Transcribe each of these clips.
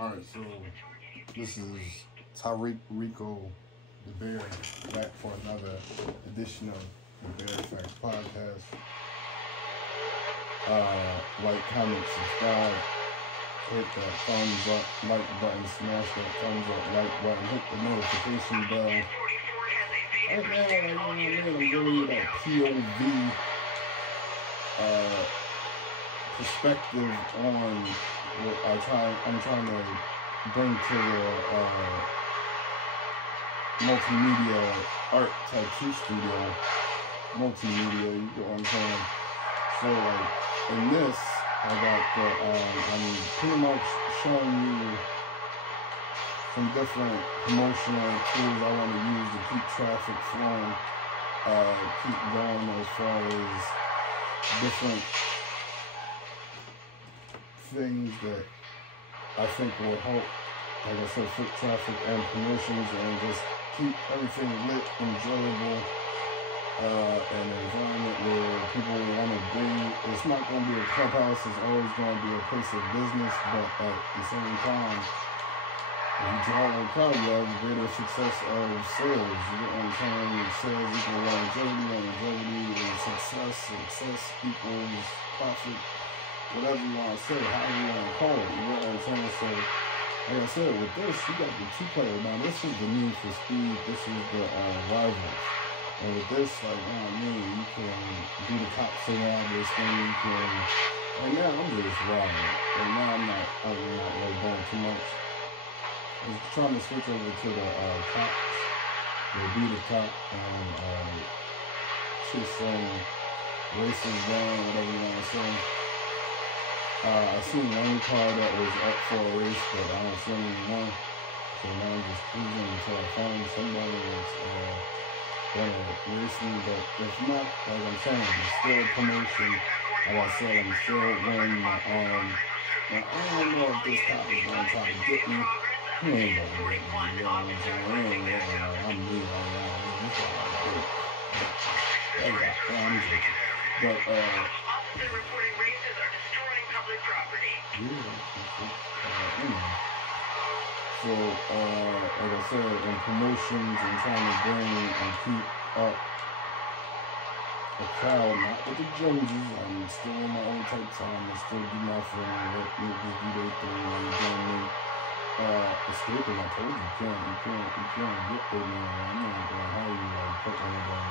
Alright, so this is Rico DaBear back for another edition of the Bear Facts Podcast. Like, comment, subscribe, hit that thumbs up, like button, smash that thumbs up, like button, hit the notification bell. Right now, I'm giving you that POV perspective on what I'm trying to bring to the multimedia art tattoo studio. Multimedia, you get what I'm saying? So, like, in this, I got the, I'm pretty much showing you some different promotional tools I want to use to keep traffic flowing, keep going as far as different things that I think will help, like I said, foot traffic and promotions, and just keep everything lit, enjoyable, an environment where people want to be. It's not going to be a clubhouse, it's always going to be a place of business, but at the same time, if you draw a crowd, you have greater success of sales. You get what I'm saying? Sales equal longevity and success equals profit, whatever you want to say, however you want to call it. You get what I'm saying? So, like I said, with this, you got the two-player. Now, this is the Need for Speed. This is the Rivals. And with this, like, you know what I mean, you can do the cops around this thing. You can, and now I'm just riding. And now I'm not really going too much. I was trying to switch over to the cops. They do the cop and just racing down, whatever you want to say. I seen one car that was up for a race, but I don't see anyone. So now I'm just cruising until I find somebody that's gonna race me. But if not, like I'm saying, it's still a promotion. Like I said, I'm still winning my and I don't know if this cop is gonna try to get me. He ain't gonna get me, you know what I'm saying? I'm me right now. I'm joking. But so, like I said, in promotions and trying to bring and keep up a crowd, not with the Joneses, I'm still in my own type time, I still do my thing, let niggas do their thing, and you know me. Escaping, I told you, you can't get there, man. I'm not gonna hire you, like, put one of them,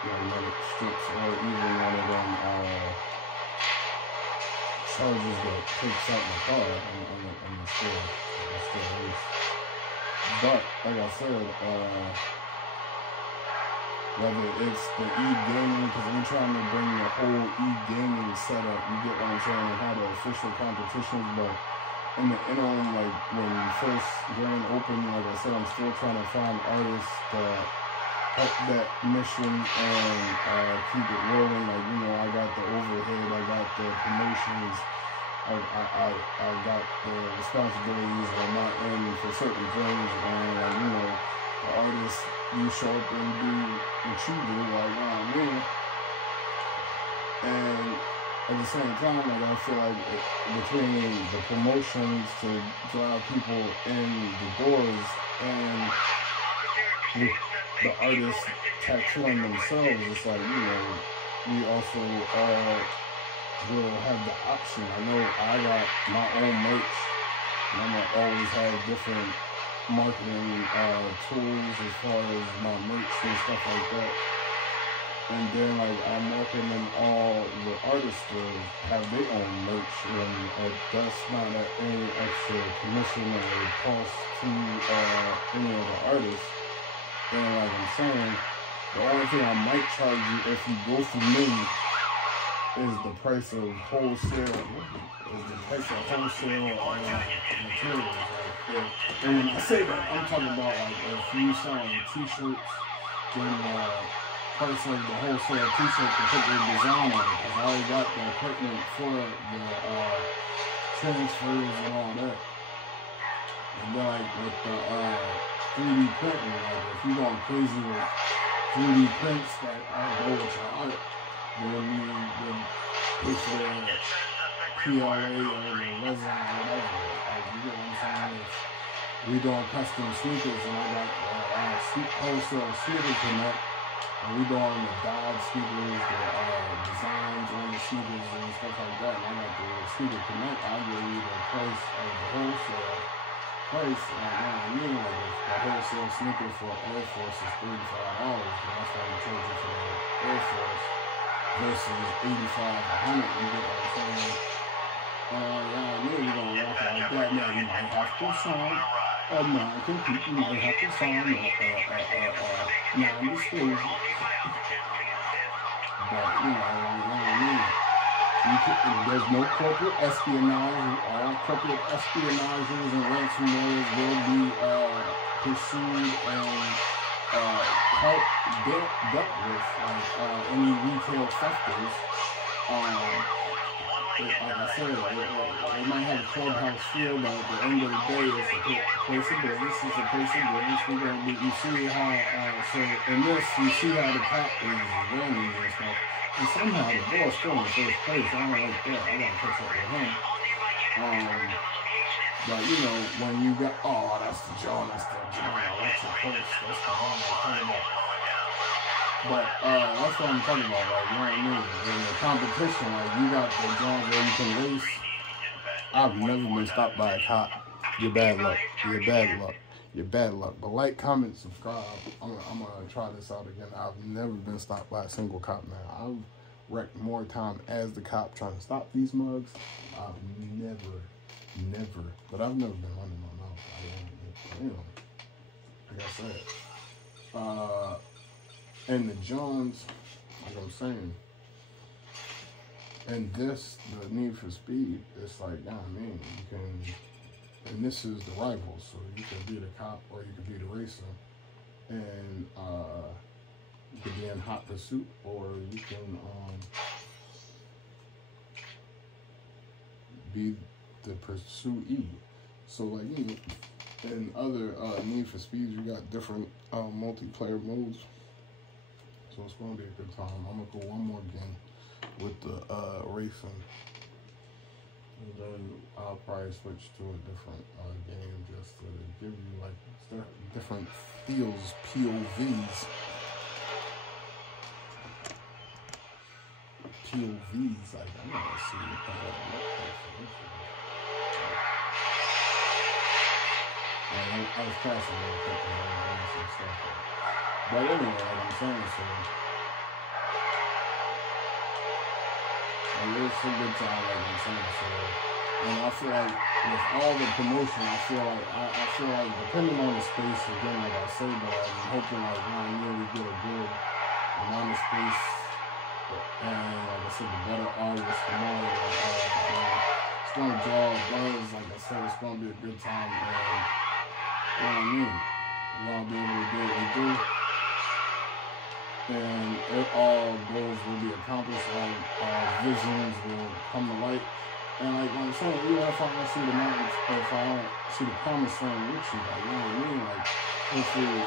magnetic strips, or even one of them charges that takes out my car on the store. Race. But like I said, whether it's the e-gaming, because I'm trying to bring the whole e-gaming setup, you get what I'm saying, how the official competitions, but in the interim, like when we first grand open, like I said, I'm still trying to find artists that help that mission and keep it rolling. Like, you know, I got the overhead, I got the promotions, I got the responsibilities on my end for certain things, and like, you know, the artists, you show up and do what you do, like, you know what I mean? And at the same time, like, I feel like between the promotions to drive people in the doors and the artists tattooing themselves, it's like, you know, we also all will have the option. I know I got my own merch, and I'm gonna always have different marketing tools as far as my merch and stuff like that. And then, like, I'm welcoming all the artists to have their own merch, and that's not at any extra commission or cost to any of the artists. And like I'm saying, the only thing I might charge you if you go through me is the price of wholesale. Materials. And when I say that, I'm talking about, like, if you selling t-shirts, then price of the wholesale t-shirt to put their design on it. Because I already got the equipment for the transfers and all that. And then, like, with the 3D printing, like, if you're going crazy with 3D prints that go with your art, then you pay for PLA or the resin or whatever. Like, you get what I'm saying? If we doing custom sneakers and I got wholesale sneaker connect, and we doing the dyed sneakers, the designs on the sneakers and stuff like that, and I got the sneaker connect, I'll give you the price of the wholesale price. Like, like if the wholesale sneaker for Air Force is $35, then that's what I'm charging for the Air Force versus $85, $100. You get what I'm saying? You're gonna rock like that. Now you might have to sign a non-compete. You might have to sign a non-disclosure. But there's no corporate espionage. All corporate espionagers and ransomwares will be pursued and dealt with, like any retail sectors. Like I said, they might have a clubhouse feel, but at the end of the day, it's a place of business. It's a place of business. We're gonna be. You see how so in this, you see how the cop is running and stuff. And somehow the boy's still in first place. I don't like that. I gotta catch up with him. But when you got, that's the John. That's the post. That's the one I'm talking about. But that's what I'm talking about, like, you know what I mean? In the competition, like, you got the John where you can race. I've never been stopped by a cop. You're bad luck. You're bad luck. You're bad luck. But like, comment, subscribe. I'm gonna try this out again. I've never been stopped by a single cop, man. I've wrecked more time as the cop trying to stop these mugs. I've never. But I've never been running my mouth. Like I said. And the Johns, like I'm saying, and this, the Need for Speed, it's like, you can, and this is the rival, so you can be the cop or you can be the racer, and you could be in hot pursuit, or you can be the pursuee. So like, in other Need for Speeds, you got different multiplayer modes. So it's going to be a good time. I'm going to go one more game with the racing. And then I'll probably switch to a different game just to give you like different feels, POVs. Like, I want to see what that would look like for this one. I was passing a little bit and some stuff. But anyway, like I'm saying, so it's a good time, like I'm saying, so, and I feel like with all the promotion, I feel like depending on the space, again, like I say, but I'm hoping like we get a good amount of space, and like I said, the better artists, the more it's gonna draw buzz. Like I said, it's gonna be a good time, and you know what I mean, we're gonna be able to do what we do. And it all goals will be accomplished, all visions will come to light. And like I'm saying, even if I don't see the mountains, or if I don't see the promised land with you, like, you know what I mean? Like, hopefully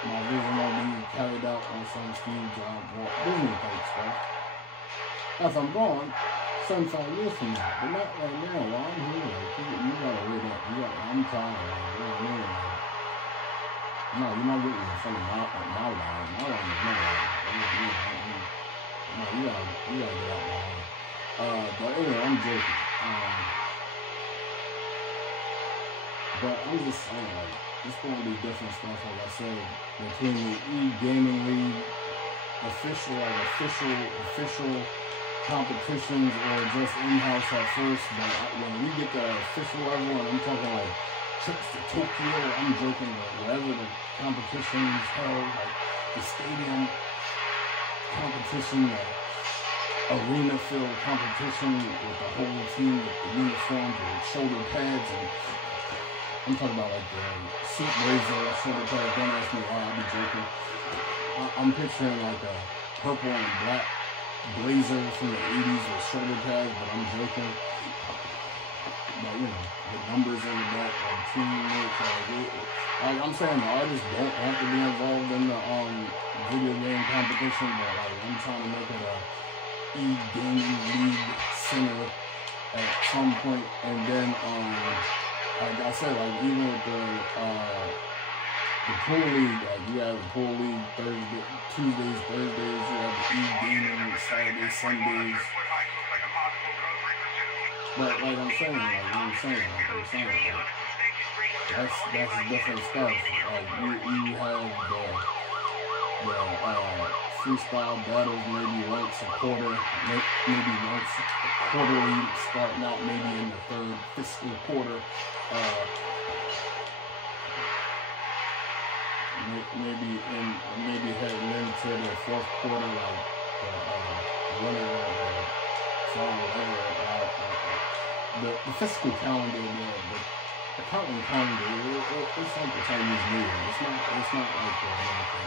my vision will be carried out on some Steve Jobs Walt Disney type stuff. As I'm gone, 75 years from now, but not right now. While I'm here, like, you gotta wait up. I'm tired, like, you know what I mean? Like, no, you're not getting in front of my line. My line is my line. No, you gotta get out my line. But anyway, I'm joking. But I'm just saying, like, it's gonna be different stuff, like I said, between the Egaming League official competitions or just in-house at first. But when we get to official level, and I'm talking like trips to Tokyo, I'm joking, wherever the competition is held, like the stadium competition, the arena field competition with the whole team, with the uniforms, with shoulder pads, and I'm talking about like the suit blazer, shoulder pads. Don't ask me why, I'll be joking. I'm picturing like a purple and black blazer from the 80s with shoulder pads, but I'm joking. But you know, the numbers in the back, like teammates, like I'm saying the artists don't have to be involved in the video game competition, but like I'm trying to make it a Egaming League Center at some point, and then like I said, like even with the pool league, like you have the pool league Tuesdays, Thursdays, you have the Egaming Saturdays, Sundays. But like I'm saying, that's different stuff. Like you have the freestyle battles maybe once a quarter, maybe once quarterly, starting out maybe in the third fiscal quarter. Maybe heading into the fourth quarter, like winner the fiscal calendar, the counting calendar, it's like the Chinese New Year. It's not like the American.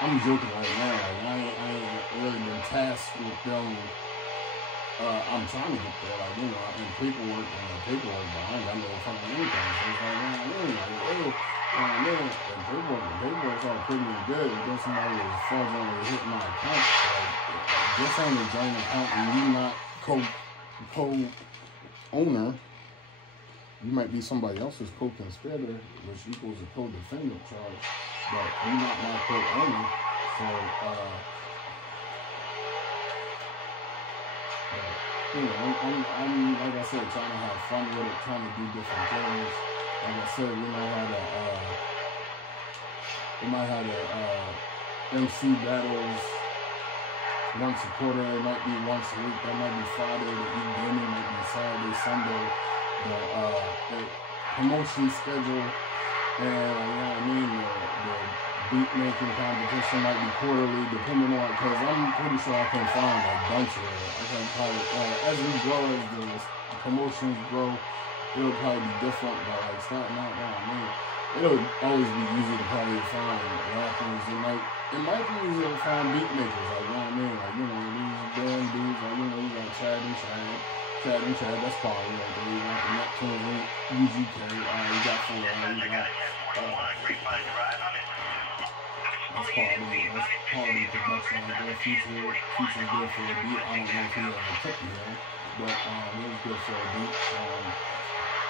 I'm joking right now. Like, I ain't really been tasked with them. I'm trying to get there, like, you know, in paperwork behind. I got no fucking anything. So it's like, man, the paperwork's all pretty good. And then somebody was fraudulently hitting my account. Like, this ain't a joint account, and you're not co-owner. You might be somebody else's co-conspirator, which equals a co-defendant charge, but you're not my co-owner. So, you know, I'm like I said, trying to have fun with it, trying to do different things. Like I said, we might have MC battles once a quarter. It might be once a week. That might be Friday. The Egaming might be Saturday, Sunday. The promotion schedule and, you know what I mean, the beat making competition might be quarterly, depending on, because I'm pretty sure I can find a bunch of it. I can probably, as we grow, as the promotions grow, it'll probably be different, but like starting out, it'll always be easy to probably find rappers. It might be easy to find beat makers, like, you know what I mean, like, you know, these damn dudes, like, you know, you got Chad, that's probably right there. You got the Neptune, UGK, you got Full, you got, that's quality production right there. Future good for a beat. I don't know if he ever took me there, but it was good for a beat.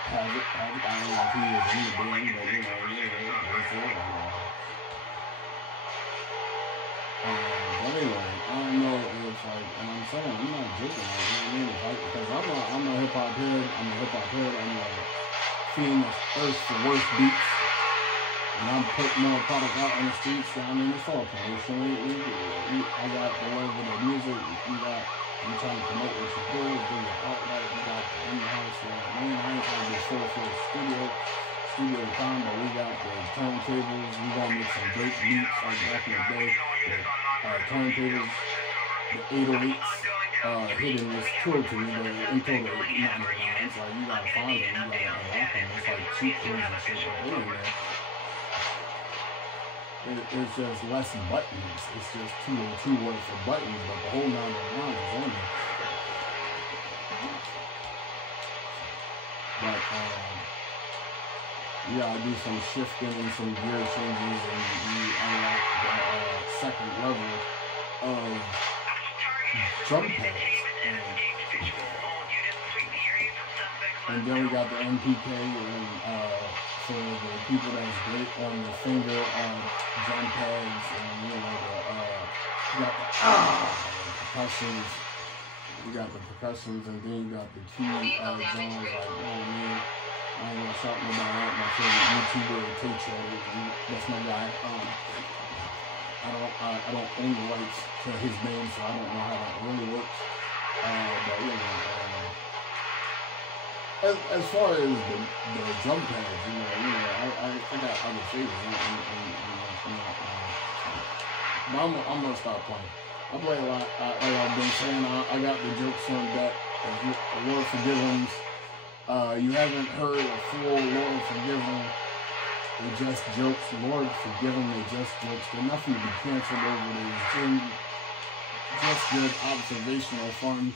Havoc, I don't know if he was in the band, but you know, but anyway, I don't know if, like, and I'm saying, I'm not joking, like, you know what I mean? Like, because I'm a hip-hop head, I'm like, feeding the earth for worst beats. And I'm putting more product out on the streets. I mean, it's all promotion. I got the love of the music. I'm trying to promote what you do, bring it out right. We got the in-house. I ain't trying to get full studio time, but we got the turntables. We gonna make some great beats like back in the day. The turntables, the 808s, hitting this tour to me, the intro to 899. It's like, you gotta find them, you gotta unlock them. It's like cheap things and shit, but anyway. It's just less buttons. It's just 202 words for buttons, but the whole 999 is on there. But yeah, I do some shifting and some gear changes, and you unlock the second level of drum pads. And then we got the MPK and for the people that's great on the finger drum pads, and you know you got the percussions, and then you got the key drums, like, you know what I mean? I ain't gonna shout nobody out. My favorite YouTuber, Teacher, that's my guy. I don't own the rights to his name, so I don't know how that really works. But you know. As far as the drum pads, you know, I got other favorites, but I'm gonna stop playing. I play a lot. Like I've been saying, I got the jokes on deck. Lord forgive them. You haven't heard a full Lord forgive them. They're just jokes. Lord forgive them. They're just jokes. They're nothing to be canceled over. They're just good observational fun.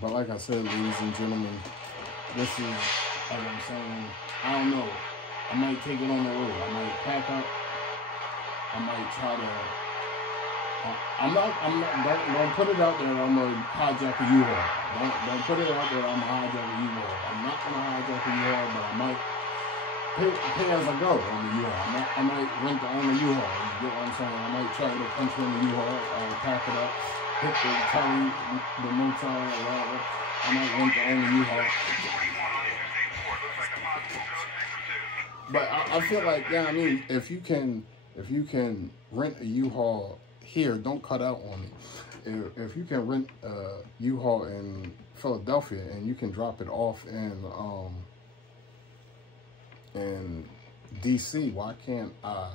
But like I said, ladies and gentlemen, this is, like I'm saying, I don't know. I might take it on the road. I might pack up I might try to. Don't put it out there that I'm gonna hijack a U-Haul. Don't put it out there that I'm gonna hijack a U-Haul. I'm not gonna hijack a U-Haul, but I might pay as I go on the U-Haul. I might rent the owner U-Haul. You get what I'm saying? I might try to punch in the U-Haul, pack it up, hit the telly, the motel, or whatever. I might rent the owner U-Haul. But I feel like, yeah, I mean, if you can rent a U-Haul here, don't cut out on me. If you can rent a U-Haul in Philadelphia and you can drop it off in DC, why can't I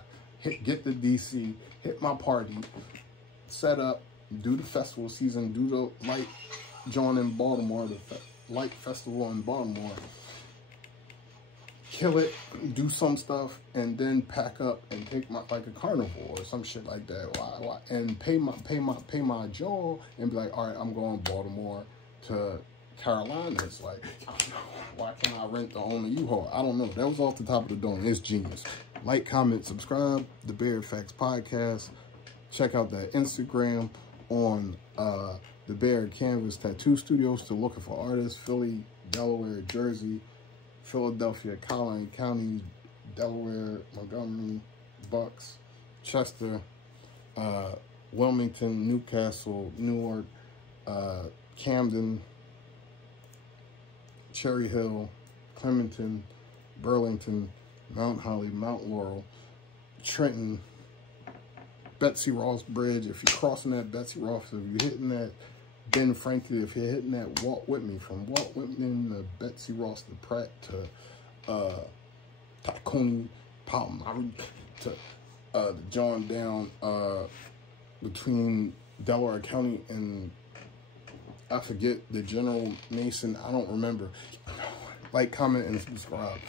get the DC, hit my party, set up, do the festival season, do the light joint in Baltimore, the light festival in Baltimore, kill it, do some stuff, and then pack up and take my, like a carnival or some shit like that. Why? And pay my jaw and be like, all right, I'm going Baltimore to Carolinas. Like, why can't I rent the owner U-Haul? I don't know. That was off the top of the dome. It's genius. Like, comment, subscribe. The Bear Facts Podcast. Check out that Instagram on the Bear Canvas Tattoo Studios. Still looking for artists. Philly, Delaware, Jersey, Philadelphia, Colony County, Delaware, Montgomery, Bucks, Chester, Wilmington, Newcastle, Newark, Camden, Cherry Hill, Clementon, Burlington, Mount Holly, Mount Laurel, Trenton, Betsy Ross Bridge. If you're crossing that Betsy Ross, if you're hitting that Ben Franklin, if you're hitting that Walt Whitman, from Walt Whitman to Betsy Ross to Pratt to Tacony, Palmyra to the John down between Delaware County and I forget the General Mason. I don't remember. Like, comment, and subscribe.